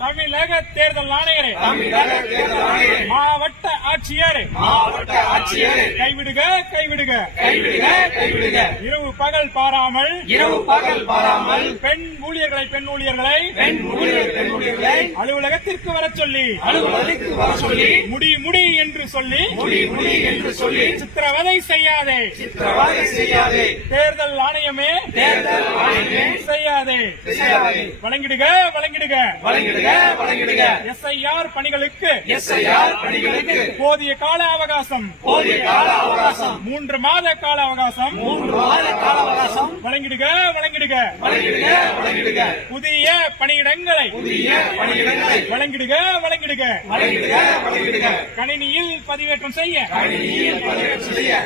தமிழக தேர்தல் ஆணையரே, மாவட்ட ஆட்சியரே, கைவிடுக கைவிடுக இரவு பகல் பாராமல் பெண் ஊழியர்களை அலுவலகத்திற்கு வர சொல்லி முடி என்று சொல்லி சித்திரவதை செய்யாதே தேர்தல் ஆணையமே செய்யாதே. வழங்கிடுக SIR பணிகளுக்கு போதிய கால அவகாசம் 3 மாத கால அவகாசம் வழங்கிடுக. புதிய பணியிடங்களை வழங்கிடுக. கணினியில் பதிவேற்றம் செய்ய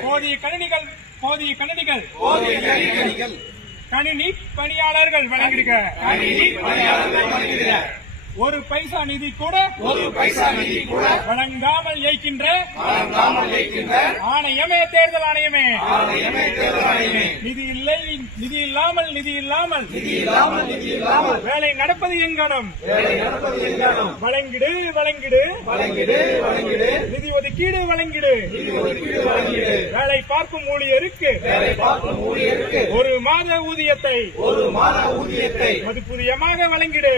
போதிய கணினிகள் கணினி பணியாளர்கள் வழங்கிடுக. ஒரு பைசா நிதி கூட வழங்காமல் இயக்கின்ற ஆணையமே தேர்தல் ஆணையமே. நிதி இல்லாமல் வேலை நடப்பது எங்கனம். வழங்கிடு நிதி ஒதுக்கீடு வழங்கிடு. வேலை பார்க்கும் ஊழியருக்கு 1 மாத ஊதியத்தை மதிப்புதியமாக வழங்கிடு.